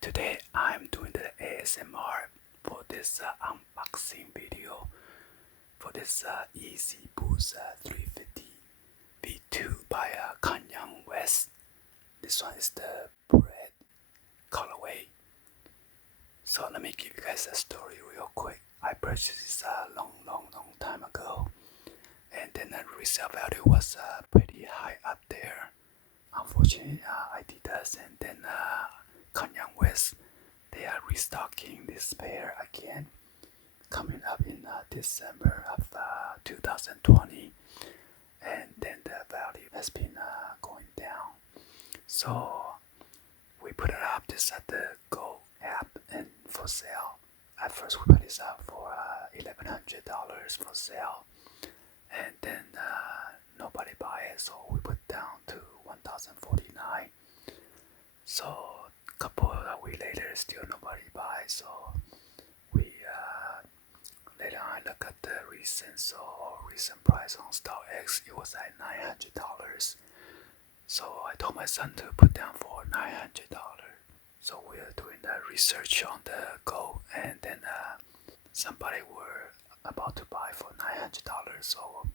Today I'm doing the ASMR for this unboxing video for this Yeezy Boost 350 V2 by Kanye West. This one is the BRED colorway. So let me give you guys a story real quick. I purchased this long time ago, and then the resale value was pretty high up there. Unfortunately, Adidas and then Kanye West, they are restocking this pair again, coming up in December of 2020, and then the value has been going down. So we put it up this at the Go app and for sale. At first we put this up for $1,100 for sale, and then nobody buy it, so we put down to $1,049. So a couple of weeks later, still nobody buy. So we later on look at the recent price on StockX. It was at $900. So I told my son to put down for $900. So we are doing the research on the Go, and then somebody were about to buy for $900. So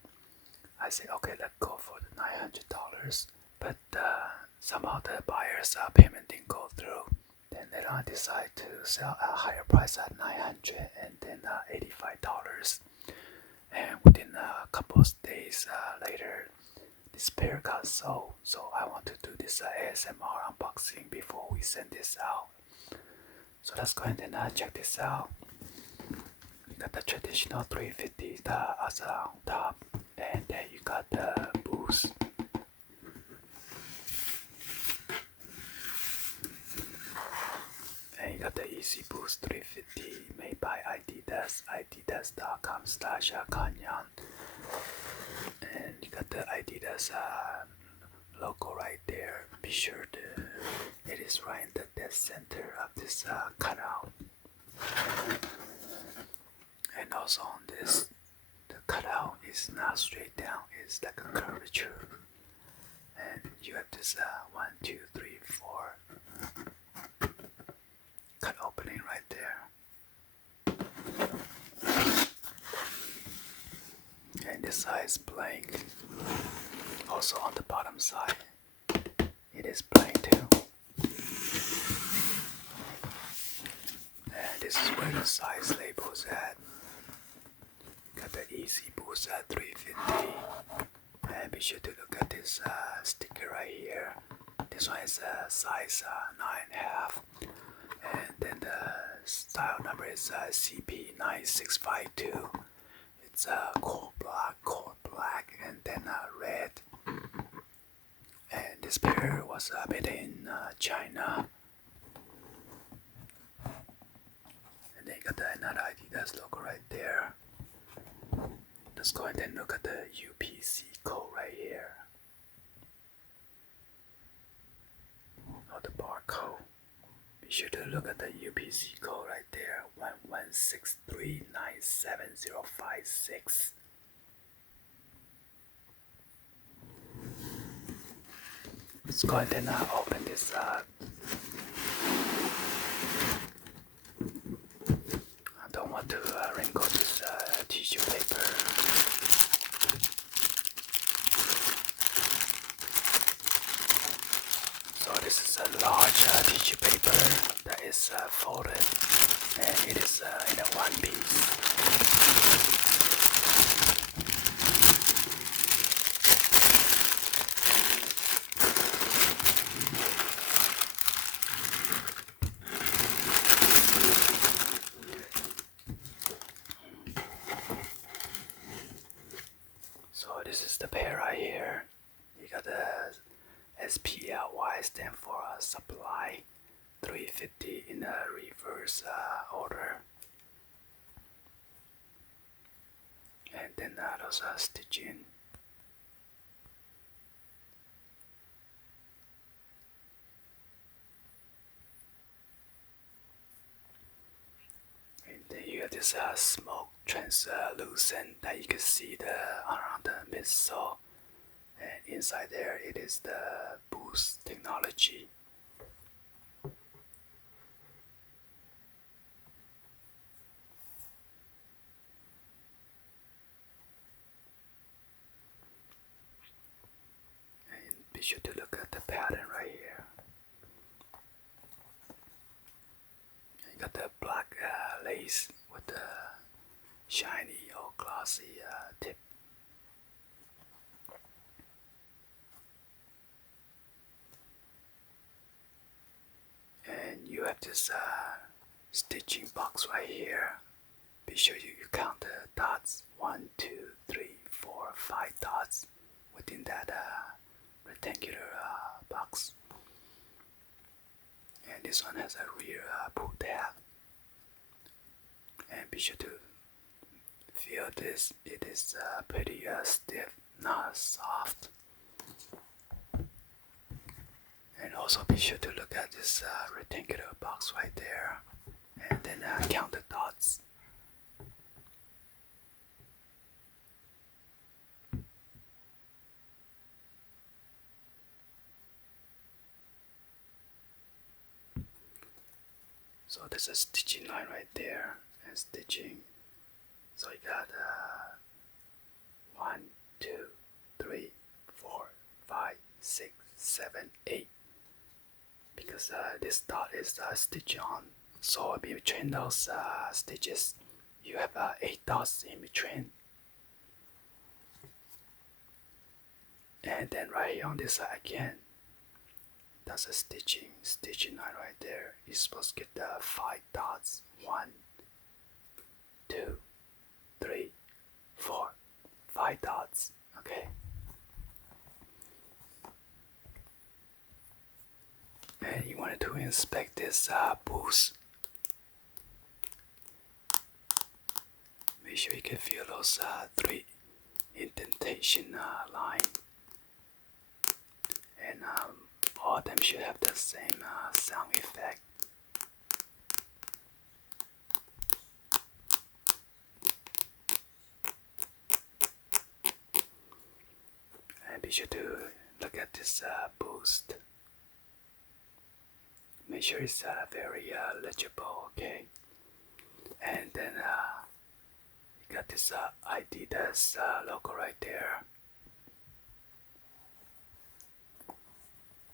I said, okay, let's go for the $900. But somehow the buyer's payment didn't go through. Then later on decide to sell a higher price at $900 and then $85. And within a couple of days later, this pair got sold. So I want to do this ASMR unboxing before we send this out. So let's go ahead and check this out. You got the traditional 350 as on top, and then you got the Boost. And you got the Yeezy Boost 350 made by Adidas, adidas.com/Kanyan. And you got the Adidas logo right there. Be sure it is right in the dead center of this cutout. And also on this, the cutout is not straight down, it's like a curvature. And you have this 1, 2, 3, 4 cut opening right there. And this side is blank. Also on the bottom side, it is blank too. And this is where the size label is at. Got the Yeezy Boost at 350. And be sure to look at this sticker right here. This one is size 9.5. And then the style number is CP9652. It's coal black, and then red. And this pair was made in China. And then you got another Adidas logo right there. Let's go ahead and look at the UPC code right here. Or the barcode. Be sure to look at the UPC code right there. 1163970056. Let's go ahead and open this up. I don't want to wrinkle this tissue paper. So this is a large tissue paper that is folded, and it is in a one piece. So this is the pair right here. You got the SPLY, stand for supply, 350 in a reverse order. And then those are stitching. And then you have this smoke translucent that you can see around the midsole. And inside there, it is the Boost technology. sure to look at the pattern right here. You got the black lace with the shiny or glossy tip. And you have this stitching box right here. Be sure you count the dots. 1, 2, 3, 4, 5 dots within that rectangular box. And this one has a rear pull tab. And be sure to feel this. It is pretty stiff, not soft. And also be sure to look at this rectangular box right there. And then count the dots. So there's a stitching line right there, and stitching. So you got 1, 2, 3, 4, 5, 6, 7, 8. Because this dot is stitched on. So between those stitches, you have 8 dots in between. And then right here on this side again, that's a stitching line right there. You're supposed to get 5 dots. 1, 2, 3, 4, 5 dots. Okay. And you wanted to inspect this boost. Make sure you can feel those 3 indentation line. And all of them should have the same sound effect. And be sure to look at this boost. Make sure it's very legible, okay? And then you got this Adidas logo right there.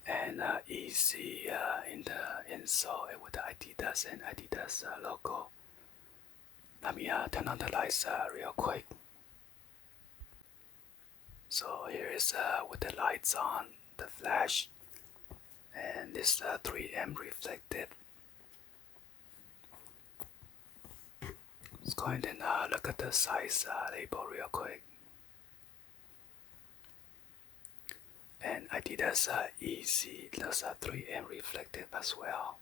And Yeezy in the insole with the Adidas and Adidas logo. Let me turn on the lights real quick. So here is with the lights on, the flash, and this 3M reflective. Let's go ahead and look at the size label real quick. And Adidas Yeezy, those 3M reflective as well.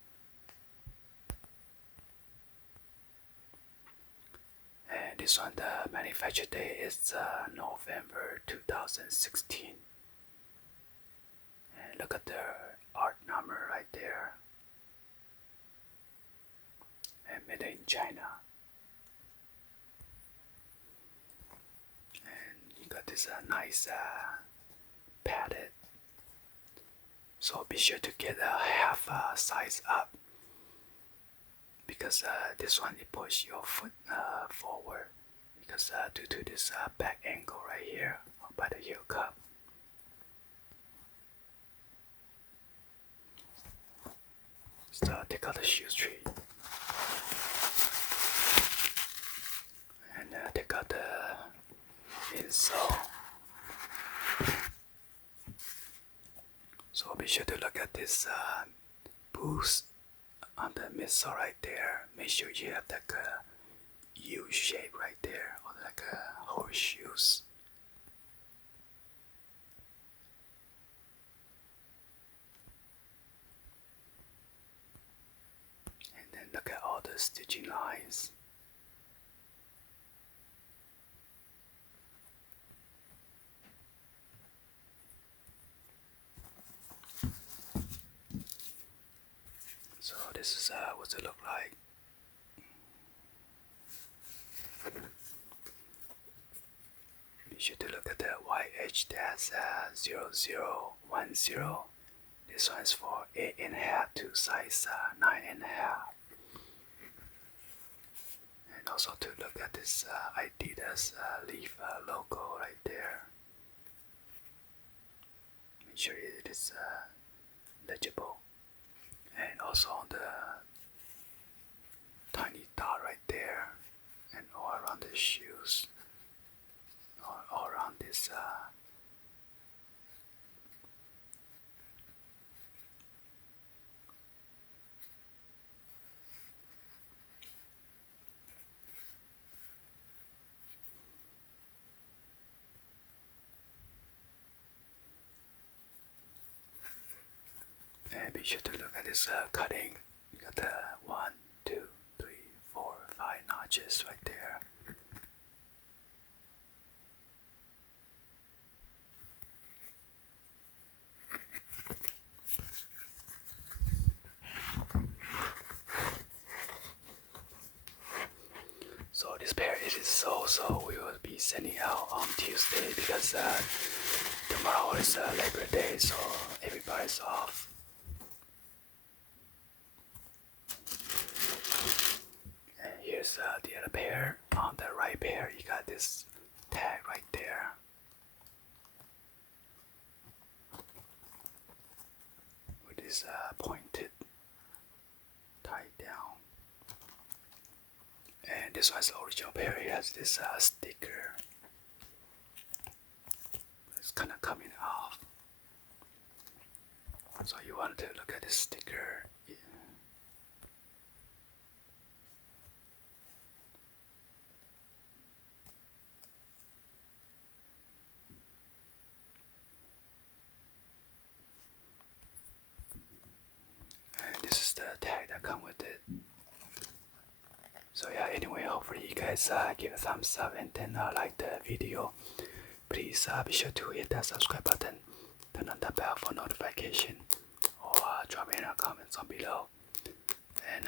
And this one, the manufacture date is November 2016. And look at the art number right there. And made in China. And you got this nice padded. So be sure to get a half size up. Because this one, it pushes your foot forward. Because due to this back angle right here by the heel cup. So take out the shoe tree. And take out the insole. So be sure to look at this boost on the midsole right there. Make sure you have like a U shape right there, or like a horseshoes. And then look at all the stitching lines. So this is what it look like. Be sure to look at the YH-0010. This one is for 8.5 to size 9.5. And also to look at this Adidas leaf logo right there. Make sure it is legible. And also on the tiny dot right there, and all around the shoes, all around this and be sure to look at this cutting. You got the 1, 2, 3, 4, 5 notches right there. So this pair it is so we will be sending out on Tuesday because tomorrow is Labor Day, so everybody's off. And here's the other pair. On the right pair, you got this tag right there. With this pointed tied down. And this one's the original pair. It has this sticker. It's kind of coming off. So you want to look at this sticker. Yeah. And this is the tag that comes with it. So yeah, anyway, hopefully you guys give a thumbs up and then like the video. Please be sure to hit that subscribe button, turn on the bell for notification, or drop me in the comments on below. And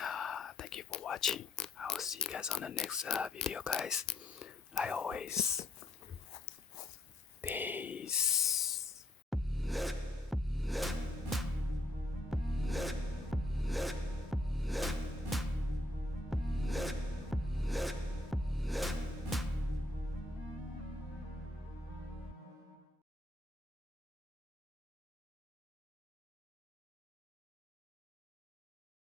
thank you for watching. I will see you guys on the next video, guys. Like always, peace.